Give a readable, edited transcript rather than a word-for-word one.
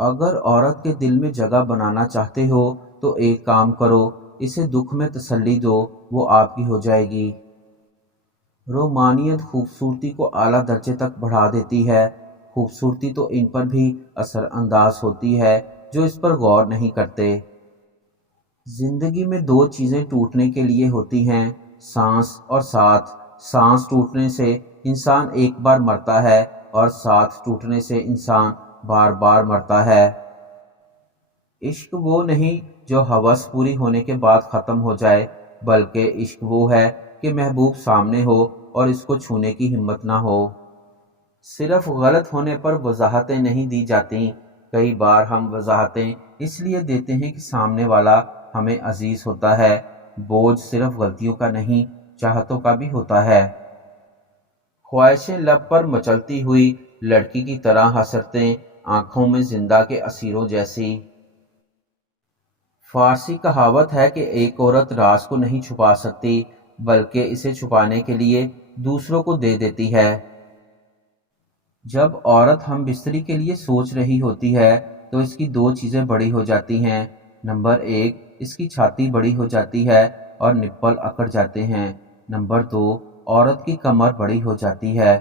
اگر عورت کے دل میں جگہ بنانا چاہتے ہو تو ایک کام کرو، اسے دکھ میں تسلی دو، وہ آپ کی ہو جائے گی۔ رومانیت خوبصورتی کو اعلیٰ درجے تک بڑھا دیتی ہے۔ خوبصورتی تو ان پر بھی اثر انداز ہوتی ہے جو اس پر غور نہیں کرتے۔ زندگی میں دو چیزیں ٹوٹنے کے لیے ہوتی ہیں، سانس اور ساتھ۔ سانس ٹوٹنے سے انسان ایک بار مرتا ہے اور ساتھ ٹوٹنے سے انسان بار بار مرتا ہے۔ عشق وہ نہیں جو ہوس پوری ہونے کے بعد ختم ہو جائے، بلکہ عشق وہ ہے کہ محبوب سامنے ہو اور اس کو چھونے کی ہمت نہ ہو۔ صرف غلط ہونے پر وضاحتیں نہیں دی جاتی، کئی بار ہم وضاحتیں اس لیے دیتے ہیں کہ سامنے والا ہمیں عزیز ہوتا ہے۔ بوجھ صرف غلطیوں کا نہیں، چاہتوں کا بھی ہوتا ہے۔ خواہشیں لب پر مچلتی ہوئی لڑکی کی طرح حسرتیں آنکھوں میں زندہ کے اسیروں جیسی۔ فارسی کہاوت ہے کہ ایک عورت راز کو نہیں چھپا سکتی، بلکہ اسے چھپانے کے لیے دوسروں کو دے دیتی ہے۔ جب عورت ہم بستری کے لیے سوچ رہی ہوتی ہے تو اس کی دو چیزیں بڑی ہو جاتی ہیں۔ نمبر ایک، اس کی چھاتی بڑی ہو جاتی ہے اور نپل اکڑ جاتے ہیں۔ نمبر دو، عورت کی کمر بڑی ہو جاتی ہے